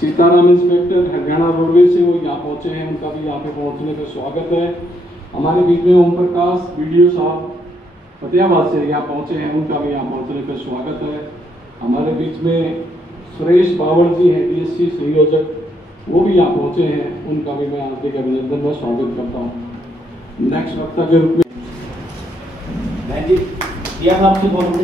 Sitaram inspector Haryana roadways से वो यहाँ पहुँचे हैं, उनका भी यहाँ पे पहुँचने का स्वागत है। हमारे बीच में ओम प्रकाश वीडियो साहब फतेहाबाद से यहाँ पहुँचे हैं, उनका भी यहाँ पहुँचने का स्वागत है। हमारे बीच में सुरेश बावड़ जी हैं DSC संयोजक, वो भी यहाँ पहुँचे हैं, उनका भी मैं हार्दिक अभिनंदन व स्वागत करता हूँ। नेक्स्ट वक्ता के रूप में आपसे बोलते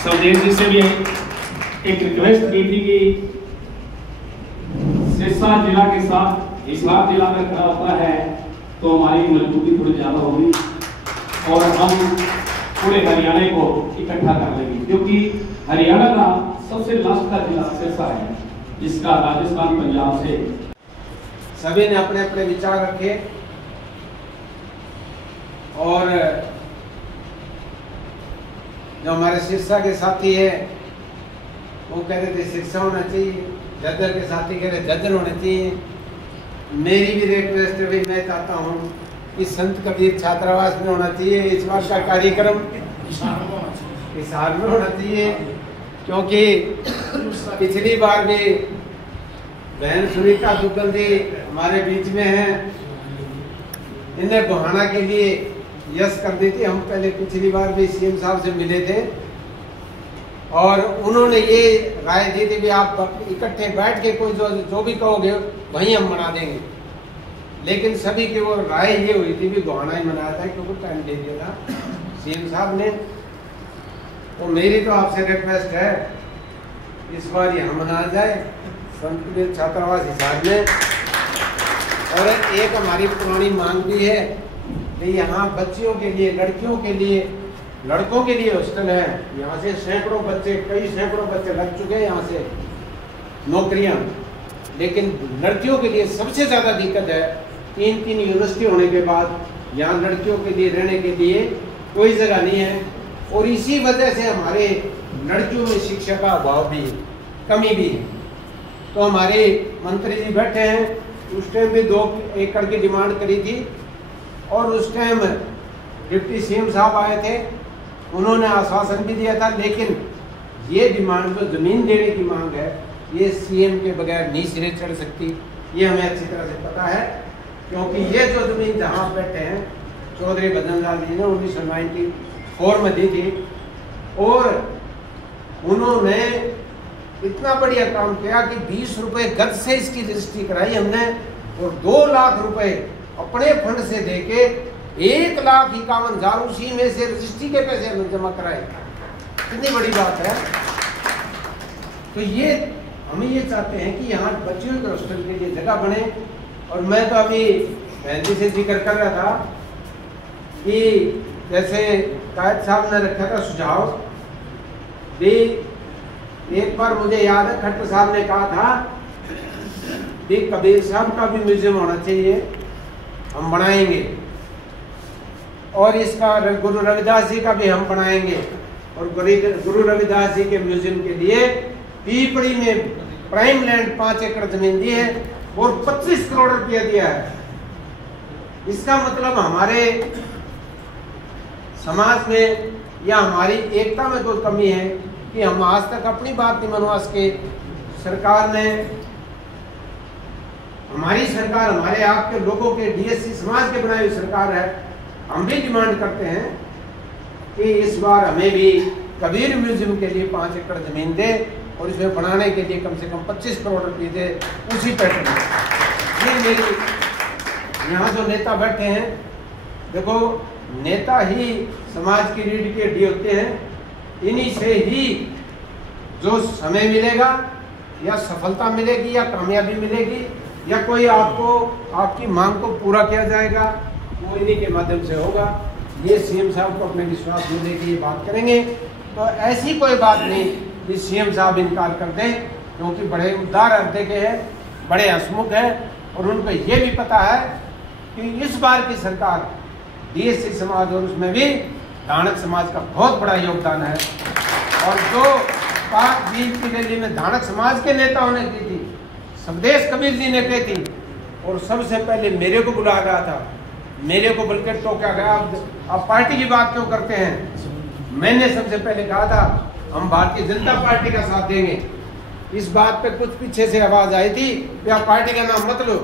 स्वदेश जी से भी एक रिक्वेस्ट की थी कि सिरसा जिला के साथ हिसार जिला में खड़ा होता है तो हमारी मजबूती थोड़ी ज्यादा होगी और हम पूरे हरियाणा को इकट्ठा कर लेंगे, क्योंकि हरियाणा का सबसे लास्ट का जिला सिरसा है, जिसका राजस्थान पंजाब से सभी ने अपने अपने विचार रखे और जो हमारे सिरसा के साथी है वो कह रहे थे सिरसा होना चाहिए, जज्जर के साथी कह रहे जज्जर होने चाहिए। मेरी भी रिक्वेस्ट है, मैं चाहता हूँ कि संत कबीर छात्रावास में होना चाहिए। इस बार का कार्यक्रम हिसार में होना चाहिए, क्योंकि पिछली बार भी बहन सुनीता दुग्गल जी हमारे बीच में हैं, इन्हें बहाना के लिए यस कर दी थी। हम पहले पिछली बार भी CM साहब से मिले थे और उन्होंने ये राय दी थी कि आप इकट्ठे बैठ के कोई जो भी कहोगे वहीं हम मना देंगे, लेकिन सभी की वो राय ये हुई थी भी गोहाना ही मनाया था, क्योंकि टाइम दे दिया था CM साहब ने। तो मेरी तो आपसे रिक्वेस्ट है इस बार यहाँ मनाया जाए संत कबीर छात्रावास हिसार में। और एक हमारी पुरानी मांग भी है कि यहाँ बच्चियों के लिए, लड़कियों के लिए, लड़कों के लिए हॉस्टल है। यहाँ से सैकड़ों बच्चे, कई सैकड़ों बच्चे लग चुके हैं यहाँ से नौकरियाँ, लेकिन लड़कियों के लिए सबसे ज़्यादा दिक्कत है। 3 यूनिवर्सिटी होने के बाद यहाँ लड़कियों के लिए रहने के लिए कोई जगह नहीं है, और इसी वजह से हमारे लड़कियों में शिक्षा का अभाव भी है, कमी भी है। तो हमारे मंत्री जी बैठे हैं, उस टाइम भी 2 एकड़ की डिमांड करी थी और उस टाइम डिप्टी CM साहब आए थे, उन्होंने आश्वासन भी दिया था, लेकिन ये डिमांड जो जमीन देने की मांग है ये CM के बगैर नहीं सिरे चढ़ सकती, ये हमें अच्छी तरह से पता है। क्योंकि ये जो जमीन जहाँ बैठे हैं चौधरी भजन लाल जी ने 1994 में दी थी, और उन्होंने इतना बढ़िया काम किया कि 20 रुपए गज से इसकी रजिस्ट्री कराई हमने, और 2 लाख रुपए अपने फंड से देके 1,51,000 उसी में से रजिस्ट्री के पैसे हमने जमा कराए। कितनी बड़ी बात है। तो ये हम ये चाहते हैं कि यहाँ बच्चियों के हॉस्टल के लिए जगह बने। और मैं तो अभी बहन जी से जिक्र कर रहा था कि जैसे कायद साहब ने रखा था सुझाव भी, एक बार मुझे याद है खट्टर साहब ने कहा था कि कबीर साहब का भी म्यूजियम होना चाहिए, हम बनाएंगे, और इसका गुरु रविदास जी का भी हम बनाएंगे। और गुरु रविदास जी के म्यूजियम के लिए पीपड़ी में प्राइम लैंड 5 एकड़ जमीन दी है और 25 करोड़ रुपया दिया है। इसका मतलब हमारे समाज में या हमारी एकता में कोई कमी है कि हम आज तक अपनी बात नहीं मनवा सके। सरकार ने, हमारी सरकार, हमारे आपके लोगों के DSC समाज के बनाई हुई सरकार है, हम भी डिमांड करते हैं कि इस बार हमें भी कबीर म्यूजियम के लिए 5 एकड़ जमीन दे और इसमें बनाने के लिए कम से कम 25 करोड़ रुपये दे उसी पैटर्न में। ये मेरी यहाँ जो नेता बैठे हैं, देखो नेता ही समाज की रीढ़ की हड्डी होते हैं, इन्हीं से ही जो समय मिलेगा या सफलता मिलेगी या कामयाबी मिलेगी या कोई आपको आपकी मांग को पूरा किया जाएगा, वो इन्हीं के माध्यम से होगा। ये CM साहब को अपने विश्वास देने की बात करेंगे, तो ऐसी कोई बात नहीं कि CM साहब इनकार कर दें, क्योंकि बड़े उदार हृदय के हैं, बड़े हंसमुख हैं, और उनको ये भी पता है कि इस बार की सरकार DSC समाज और उसमें भी धानक समाज का बहुत बड़ा योगदान है। और जो बात बीच की रैली में धानक समाज के नेताओं ने की थी, स्वदेश कबीर जी ने कही थी, और सबसे पहले मेरे को बुला रहा था, मेरे को बल्कि टोका गया, आप पार्टी की बात क्यों करते हैं। मैंने सबसे पहले कहा था हम भारतीय जनता पार्टी का साथ देंगे, इस बात पे कुछ पीछे से आवाज आई थी कि आप पार्टी का नाम मत लो,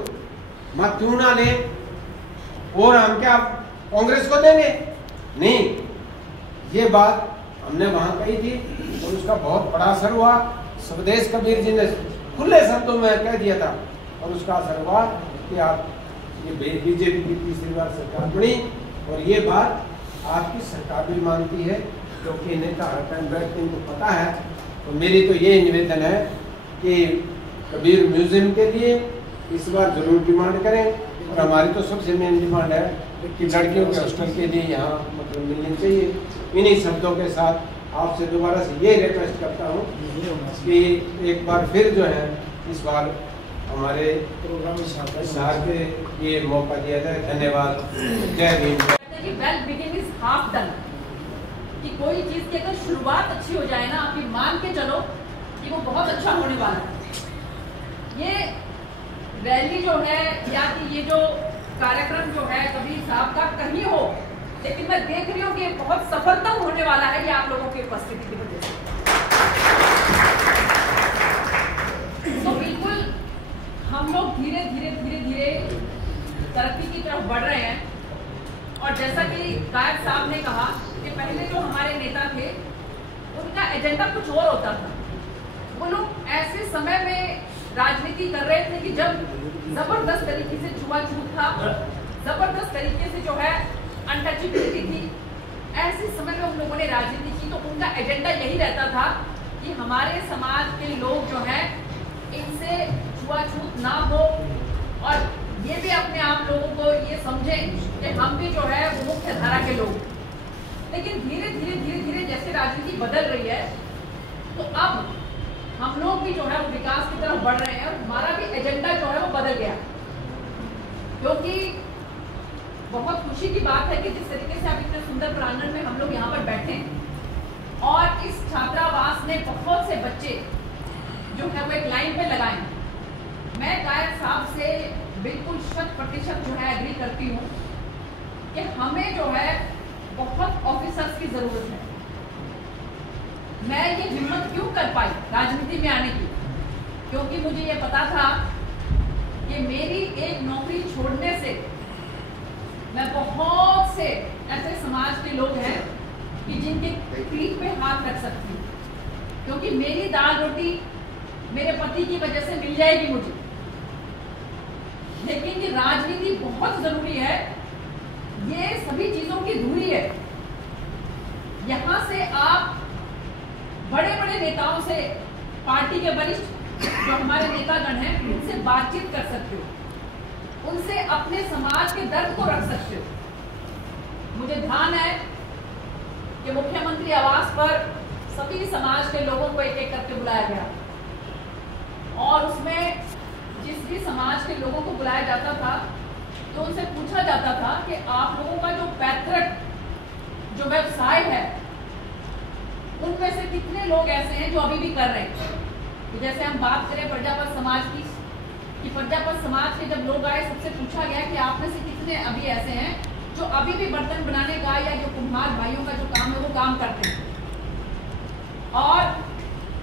मत क्यों ना ले, और हम क्या कांग्रेस को देंगे? नहीं, ये बात हमने वहां कही थी और उसका बहुत बड़ा असर हुआ। स्वदेश कबीर जी ने खुले शब्दों में कह दिया था और उसका असर हुआ कि आप ये बीजेपी की तीसरी बार सरकार बनी और ये बात आपकी सरकार भी मानती है, क्योंकि नेता हर टाइम बैठते इनको पता है। तो मेरी तो ये निवेदन है कि कबीर म्यूजियम के लिए इस बार जरूर डिमांड करें, और हमारी तो सबसे मेन डिमांड है कि लड़कियों के हॉस्टल के लिए यहाँ मतलब मिलनी चाहिए। इन्हीं शब्दों के साथ आपसे दोबारा से ये रिक्वेस्ट करता हूँ कि एक बार फिर जो है इस बार हमारे प्रोग्राम शहर के ये मौका दिया जाए। धन्यवाद। जय Bhim. Well begin is half done, कि कोई चीज की अगर शुरुआत अच्छी हो जाए ना, आप ये मान के चलो कि वो बहुत अच्छा होने वाला है। ये रैली जो है या कि ये जो कार्यक्रम जो है कबीर साहब का कहीं हो, लेकिन मैं देख रही हूँ कि बहुत सफलतम होने वाला है ये आप लोगों की उपस्थिति की वजह से। तो बिल्कुल हम लोग धीरे धीरे धीरे धीरे तरक्की की तरफ बढ़ रहे हैं। और जैसा कि गायक साहब ने कहा कि पहले जो हमारे नेता थे उनका एजेंडा कुछ और होता था। वो लोग ऐसे समय में राजनीति कर रहे थे कि जब जबरदस्त तरीके से छुआछूत था, जबरदस्त तरीके से जो है अनटचेबिलिटी थी। ऐसे समय में उन लोगों ने राजनीति की, तो उनका एजेंडा यही रहता था कि हमारे समाज के लोग जो है इनसे छुआछूत ना हो, और ये भी अपने आप लोगों को ये समझें कि हम भी जो है वो मुख्य धारा के लोग। लेकिन धीरे धीरे धीरे धीरे जैसे राजनीति बदल रही है, तो अब हम लोग भी जो है वो विकास की तरफ बढ़ रहे हैं, और हमारा भी एजेंडा जो है वो बदल गया। क्योंकि बहुत खुशी की बात है कि जिस तरीके से आप इतने सुंदर प्रांगण में हम लोग यहाँ पर बैठे हैं, और इस छात्रावास ने बहुत से बच्चे जो है वो एक लाइन पे लगाए। मैं गायक साहब से बिल्कुल 100% जो है एग्री करती हूँ कि हमें जो है बहुत ऑफिसर्स की जरूरत है। मैं ये हिम्मत क्यों कर पाई राजनीति में आने की, क्योंकि मुझे ये पता था कि मेरी एक नौकरी छोड़ने से मैं बहुत से ऐसे समाज के लोग हैं कि जिनके पीठ पे हाथ रख सकती हूँ, क्योंकि मेरी दाल रोटी मेरे पति की वजह से मिल जाएगी मुझे। लेकिन ये राजनीति बहुत जरूरी है, ये सभी चीजों की दूरी है। यहाँ से आप बड़े बड़े नेताओं से, पार्टी के वरिष्ठ जो हमारे नेतागण हैं, उनसे बातचीत कर सकते हो, उनसे अपने समाज के दर्द को रख सकते हो। मुझे ध्यान है कि मुख्यमंत्री आवास पर सभी समाज के लोगों को एक एक करके बुलाया गया, और उसमें जिस भी समाज के लोगों को बुलाया जाता था तो उनसे पूछा जाता था कि आप लोगों का जो पैतृक जो व्यवसाय है उनमें से कितने लोग ऐसे हैं जो अभी भी कर रहे हैं। तो जैसे हम बात करें प्रजापत समाज की, कि प्रजापत समाज के जब लोग आए, सबसे पूछा गया कि आप में से कितने अभी ऐसे हैं जो अभी भी बर्तन बनाने का या जो कुम्हार भाइयों का जो काम है वो काम करते हैं। और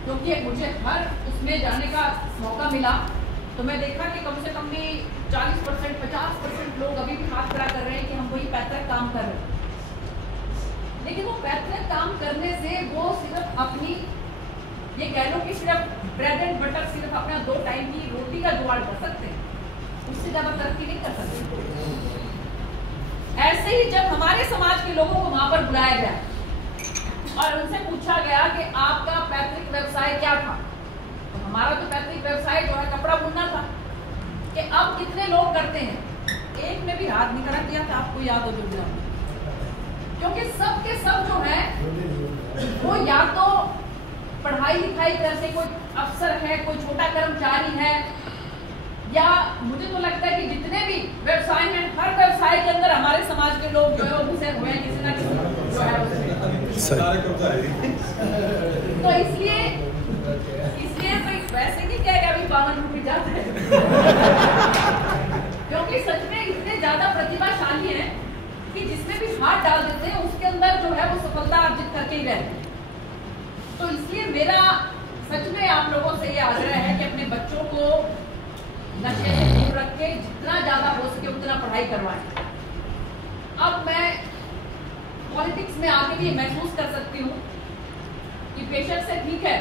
क्योंकि मुझे हर उसमें जाने का मौका मिला, तो मैं देखा कि कम से कम भी 40% 50% लोग अभी भी हाथ खड़ा कर रहे हैं कि हम वही पैतृक काम कर रहे हैं। लेकिन वो पैतृक काम करने से वो सिर्फ अपनी, ये कह लो कि सिर्फ ब्रेड एंड बटर, सिर्फ अपना 2 टाइम की रोटी का जुगाड़ कर सकते हैं, उससे ज्यादा तरक्की नहीं कर सकते। ऐसे ही जब हमारे समाज के लोगों को वहां पर बुलाया गया और उनसे पूछा गया कि आपका पैतृक व्यवसाय क्या था, तो हमारा तो पैतृक व्यवसाय जो है कपड़ा बुनना था, कि अब कितने लोग करते हैं। एक ने भी हाथ नहीं खड़ा किया था, आपको याद हो जो, क्योंकि सब के सब जो है वो या तो पढ़ाई लिखाई करके कोई अफसर है, कोई छोटा कर्मचारी है, या मुझे तो लगता है कि जितने भी व्यवसाय हैं, हर व्यवसाय के अंदर हमारे समाज के लोग जो है वो घुसे हुए हैं किसी ना किसी जो है। तो इसलिए कोई वैसे नहीं कह रहे अभी 52 रुपये जाता है, क्योंकि सच में इतने ज्यादा प्रतिभाशाली हैं कि जिसमें भी हाथ डाल देते हैं उसके अंदर जो है वो सफलता अर्जित करके ही रहते हैं। तो इसलिए मेरा सच में आप लोगों से ये आग्रह है कि अपने बच्चों को नशे से दूर रख के जितना ज्यादा हो सके उतना पढ़ाई करवाएं। अब मैं पॉलिटिक्स में आके भी महसूस कर सकती हूँ कि बेशक से ठीक है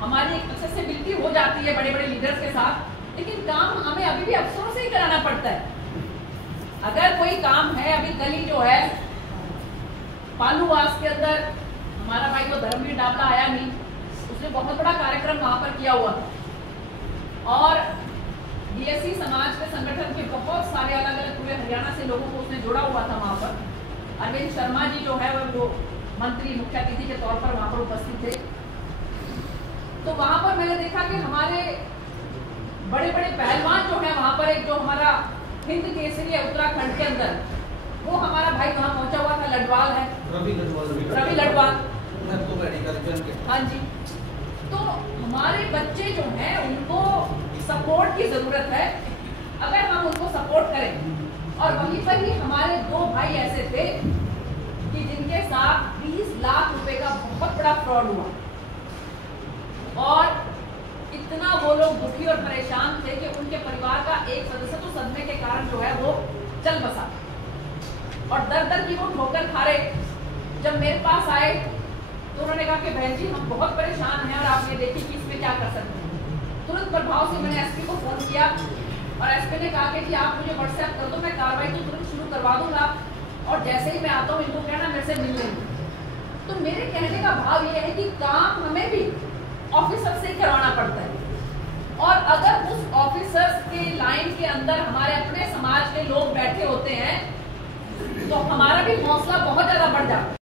हमारी एक एक्सेसिबिलिटी हो जाती है बड़े बड़े लीडर्स के साथ, लेकिन काम हमें अभी भी अफसरों से ही कराना पड़ता है। अगर कोई काम है, अभी कल ही जो है पालूवास के अंदर हमारा भाई तो धर्मवीर डाबला आया नहीं, उसने बहुत बड़ा कार्यक्रम वहां पर किया हुआ था और डीएससी समाज के संगठन के बहुत सारे अलग अलग पूरे हरियाणा से लोगों को उसने जोड़ा हुआ था। वहां पर अरविंद शर्मा जी जो है वो मंत्री मुख्य अतिथि के तौर पर वहां पर उपस्थित थे। तो वहां पर मैंने देखा कि हमारे बड़े बड़े पहलवान जो है वहां पर, एक जो हमारा हिंद केसरी है उत्तराखंड के अंदर, वो हमारा भाई वहां पहुंचा हुआ था, लडवाल है, रवि लडवाल। हाँ जी। तो हमारे बच्चे जो हैं उनको सपोर्ट की जरूरत है। अगर हम उनको सपोर्ट करें, और वहीं पर ही हमारे दो भाई ऐसे थे कि जिनके साथ 20 लाख रुपए का बहुत बड़ा फ्रॉड हुआ और इतना वो लोग दुखी और परेशान थे कि उनके परिवार का एक सदस्य तो सदमे के कारण जो है वो चल बसा और दर दर की वो ठोकर खा रहे। जब मेरे पास आए तो उन्होंने कहा कि बहन जी हम बहुत परेशान हैं और आप ये देखिए कि इसमें क्या कर सकते हैं। तुरंत प्रभाव से मैंने एसपी को फोन किया और एसपी ने कहा कि जी आप मुझे व्हाट्सएप कर दो, मैं कार्रवाई तो तुरंत शुरू करवा दूंगा और जैसे ही मैं आता हूँ इनको कहना मेरे से मिल लेंगे। तो मेरे कहने का भाव ये है कि काम हमें भी ऑफिसर से करवाना पड़ता है और अगर उस ऑफिसर्स के लाइन के अंदर हमारे अपने समाज के लोग बैठे होते हैं तो हमारा भी हौसला बहुत ज्यादा बढ़ जाता है।